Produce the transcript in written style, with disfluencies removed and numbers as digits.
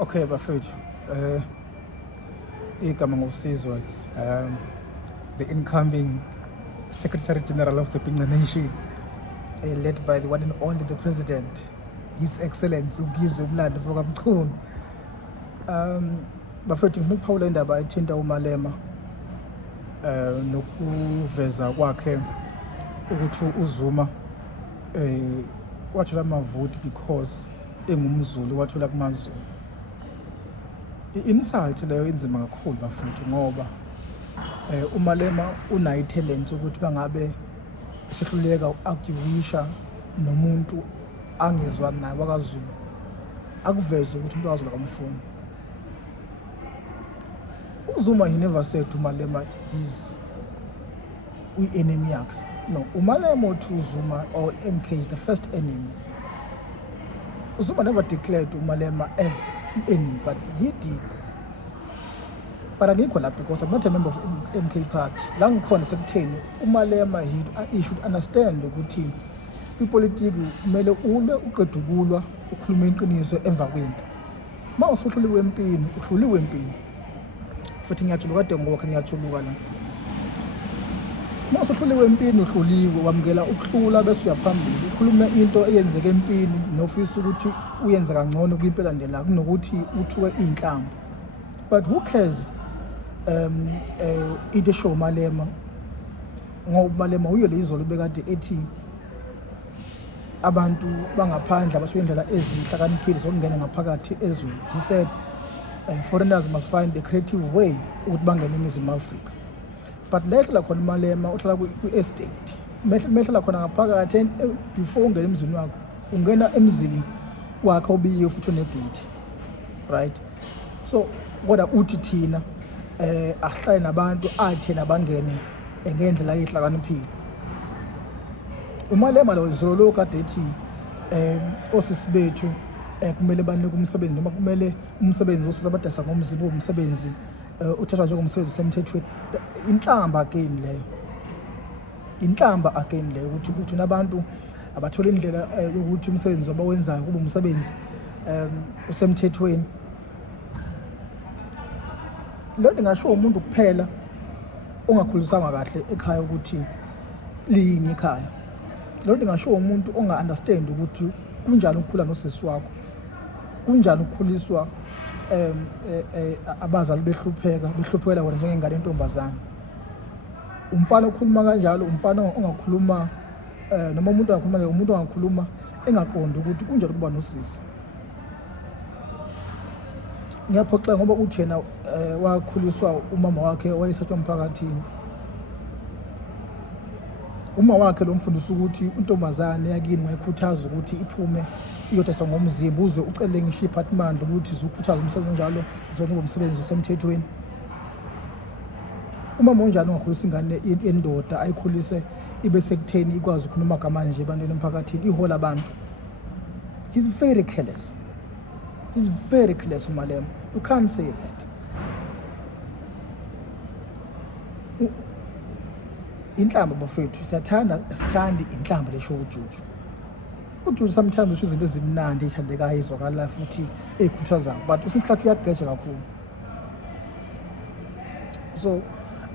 Okay, bafethu, igama ngosizwe, the incoming Secretary General of the Pinga Nation, led by the one and only the President, His Excellency uGizwe Umlando Mfokamchunu. Bafethu, ngifuna ukuphawula indaba ethinta uMalema nokuveza kwakhe ukuthi uZuma wathola amavoti because engumZulu, wathola kumaZulu. I-insult leyo inzima kakhulu bafethu, ngoba uMalema unayo italent ukuthi bangabe sehluleka ukuarguisha nomuntu angezwa naye wakaZulu, akuveze ukuthi umuntu wakaZulu akamfuni. uZuma, he never said uMalema is enemy yakhe. No, uMalema to uZuma or MK is the first enemy. uZuma never declared uMalema as the enemy, but he did. But angikho lapho because I'm not a member of MK party. La ngikhona sekutheni uMalema he should understand ukuthi ipolitiki kumele ule uqeda ukulwa ukhuluma iqiniso emva kwempi. Ma usihluliwe empini, uhluliwe empini. Futhi ngiyajuluka kade ngoba ngiyajuluka la. Ma usihluliwe empini, uhluliwe, wamukela ukuhlula bese uyaphambili. Ukhuluma into eyenzeke empini nofisa ukuthi uyenze kangcono kwimpela ndela kunokuthi uthuke inhlamba. But who cares into show Malema, ngoba Malema uyo lezolo bekade ethi abantu bangaphandle abasuke indlela ezihlakaniphile zokungena ngaphakathi ezweni. He said foreigners must find a creative way ukuthi bangene eNingizimu Afrika. But lehla khona Malema uhlala ku-estate, mehla khona ngaphakathi before ungena emzini wakho, ungena emzini wakhe obiye futhi unegate, right? So kodwa uthi thina ahlale nabantu athi nabangene ngendlela eyihlakaniphile. uMalema lo zolo kade ethi osisi bethu kumele banike umsebenzi, noma kumele umsebenzi osisabadasa ngomzimba umsebenzi uthathwa njengomsebenzi osemthethweni. Inhlamba again leyo, inhlamba again leyo ukuthi nabantu abathola indlela yokuthi umsebenzi abawenzayo kube umsebenzi osemthethweni. Lona ngasho umuntu kuphela ongakhulisanga kahle ekhaya ukuthi liyini ekhaya. Lona ngasho umuntu onga-understand ukuthi kunjani ukukhula nosisi wakho, kunjani ukukhuliswa abazali behluphekela wena njengengane yentombazane. Umfana okhuluma kanjalo, umfana ongakhuluma noma umuntu ongakhuluma, umuntu ongakhuluma engaqondi ukuthi kunjani kuba nosisi. Ngiyaphoxa ngoba uthi yena wakhuliswa umama wakhe wayesatshwa emphakathini. Uma wakhe lo mfundisa ukuthi untombazane yakini wayikhuthaza ukuthi iphume iyodasa ngomzimba, uze ucele ngisho iPhathimandla ukuthi izokhuthaza umsebenzi njalo izokwenza umsebenzi osemthethweni. Umama onjalo ongakhulisa ingane yendoda ayikhulise ibe sekutheni ikwazi ukukhuluma amagama nje ebantwini emphakathini, ihola abantu. He's very careless. He's very careless uMalema. You can't say that. Inhlamba bafethu sithandi inhlamba lesho uJuju. uJuju sometimes usho izinto ezimnandi ezithandekayo ezwakala futhi ezikhuthazayo, but usesikhathi uyageja kakhulu. So